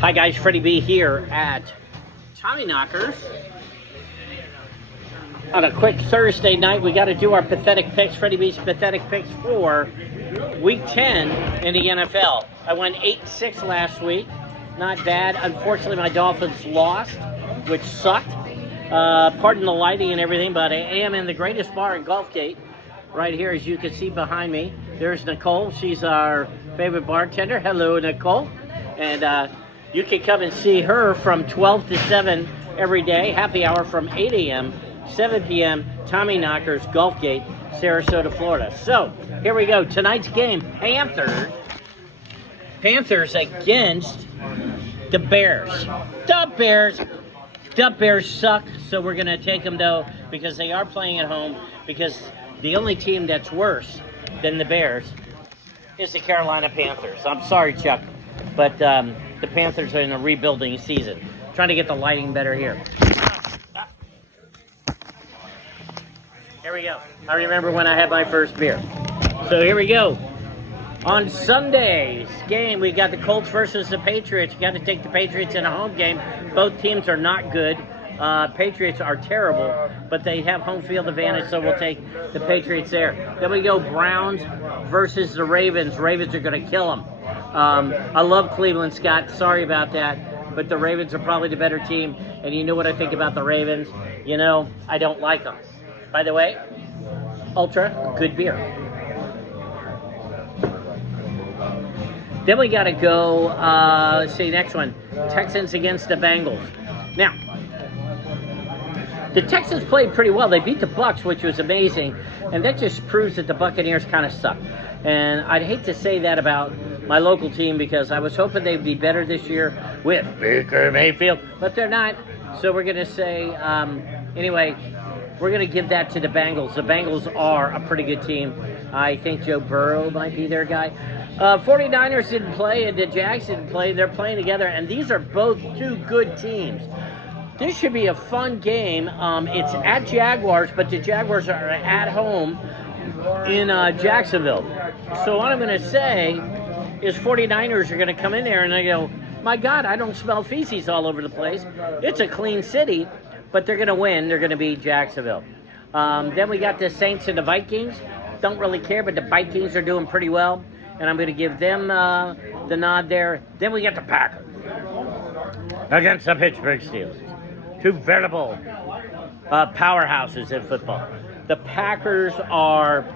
Hi guys, FreDDie B here at Tommy Knockers. On a quick Thursday night, we got to do our pathetic picks, FreDDie B's pathetic picks for Week 10 in the NFL. I went 8-6 last week, not bad. Unfortunately, my Dolphins lost, which sucked. Pardon the lighting and everything, but I am in the greatest bar in Gulfgate. Right here, as you can see behind me, there's Nicole. She's our favorite bartender. Hello, Nicole. And you can come and see her from 12 to 7 every day. Happy hour from 8 a.m., 7 p.m., Tommy Knockers, Gulfgate, Sarasota, Florida. So, here we go. Tonight's game, Panthers against the Bears. The Bears suck, so we're going to take them, though, because they are playing at home, because the only team that's worse than the Bears is the Carolina Panthers. I'm sorry, Chuck, but the Panthers are in a rebuilding season. Trying to get the lighting better here. Here we go. I remember when I had my first beer. So here we go. On Sunday's game, we got the Colts versus the Patriots. You got to take the Patriots in a home game. Both teams are not good. Patriots are terrible, but they have home field advantage, so we'll take the Patriots there. Then we go Browns versus the Ravens. Ravens are going to kill them. I love Cleveland, Scott. Sorry about that, but the Ravens are probably the better team, and you know what I think about the Ravens. You know, I don't like them. By the way, ultra good beer. Then we got to go, let's see, next one. Texans against the Bengals. Now, the Texans played pretty well. They beat the Bucs, which was amazing, and that just proves that the Buccaneers kind of suck. And I'd hate to say that about my local team because I was hoping they'd be better this year with Baker Mayfield, but they're not. So we're going to say, anyway, we're going to give that to the Bengals. The Bengals are a pretty good team. I think Joe Burrow might be their guy. 49ers didn't play, and the Jags didn't play. They're playing together, and these are both two good teams. This should be a fun game. It's at Jaguars, but the Jaguars are at home in Jacksonville. So what I'm going to say is 49ers are going to come in there, and they go, my God, I don't smell feces all over the place. It's a clean city, but they're going to win. They're going to beat Jacksonville. Then we got the Saints and the Vikings. Don't really care, but the Vikings are doing pretty well, and I'm going to give them the nod there. Then we got the Packers against the Pittsburgh Steelers. Two veritable powerhouses in football. The Packers are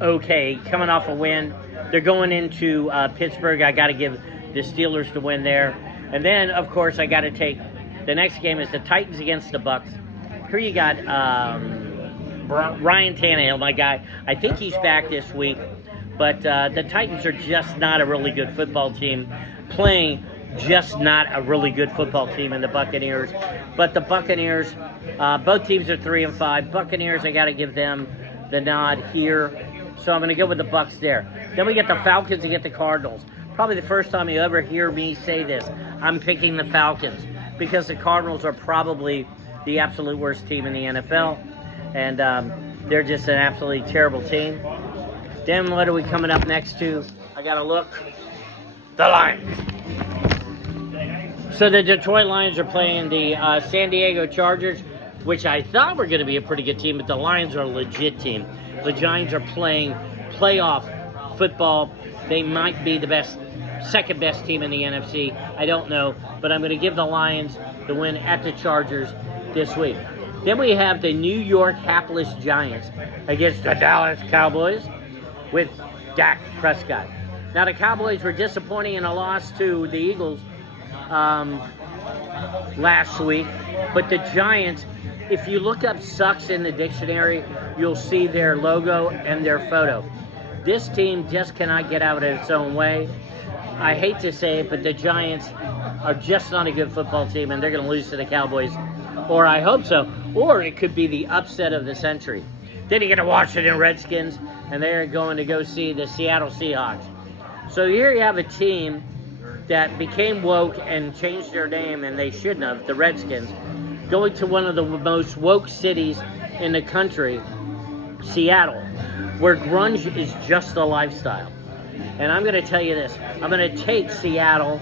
okay, coming off a win. They're going into Pittsburgh. I got to give the Steelers the win there. And then, of course, I got to take the next game is the Titans against the Bucs. Here you got Ryan Tannehill, my guy. I think he's back this week. But the Titans are just not a really good football team, playing just not a really good football team in the Buccaneers. But the Buccaneers, both teams are 3-5. Buccaneers, I got to give them the nod here. So I'm going to go with the Bucs there. Then we get the Falcons and get the Cardinals. Probably the first time you ever hear me say this. I'm picking the Falcons because the Cardinals are probably the absolute worst team in the NFL. And they're just an absolutely terrible team. Then what are we coming up next to? I got to look. The Lions. So the Detroit Lions are playing the San Diego Chargers, which I thought were going to be a pretty good team, but the Lions are a legit team. The Giants are playing playoff football. They might be the best, second best team in the NFC. I don't know, but I'm going to give the Lions the win at the Chargers this week. Then we have the New York hapless Giants against the Dallas Cowboys with Dak Prescott. Now, the Cowboys were disappointing in a loss to the Eagles last week, but the Giants, if you look up sucks in the dictionary, you'll see their logo and their photo. This team just cannot get out of its own way. I hate to say it, but the Giants are just not a good football team, and they're going to lose to the Cowboys, or I hope so, or it could be the upset of the century. Then you get the Washington Redskins, and they're going to go see the Seattle Seahawks. So here you have a team that became woke and changed their name, and they shouldn't have, the Redskins, going to one of the most woke cities in the country, Seattle, where grunge is just a lifestyle. And I'm going to tell you this, I'm going to take Seattle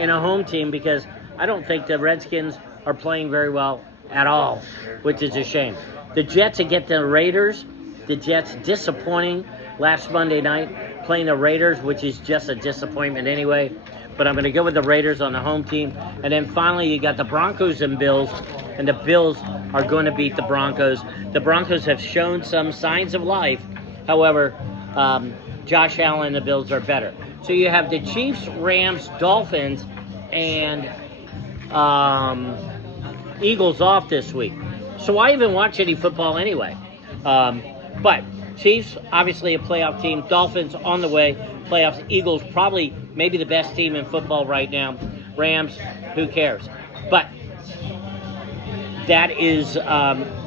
in a home team because I don't think the Redskins are playing very well at all, which is a shame. The Jets against the Raiders. The Jets disappointing last Monday night, playing the Raiders, which is just a disappointment anyway. But I'm going to go with the Raiders on the home team. And then finally, you got the Broncos and Bills. And the Bills are going to beat the Broncos. The Broncos have shown some signs of life. However, Josh Allen and the Bills are better. So you have the Chiefs, Rams, Dolphins, and Eagles off this week. So why even watch any football anyway? But Chiefs, obviously a playoff team. Dolphins on the way. Playoffs. Eagles, probably maybe the best team in football right now. Rams, who cares? But that is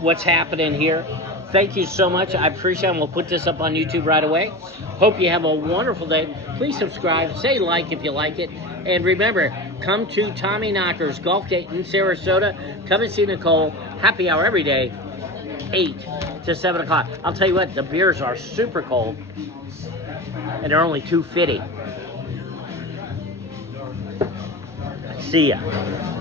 what's happening here. Thank you so much. I appreciate it. And we'll put this up on YouTube right away. Hope you have a wonderful day. Please subscribe. Say like if you like it. And remember, come to Tommy Knocker's Golf Gate in Sarasota. Come and see Nicole. Happy hour every day, 8 to 7 o'clock. I'll tell you what, the beers are super cold. And they're only $2.50. See ya.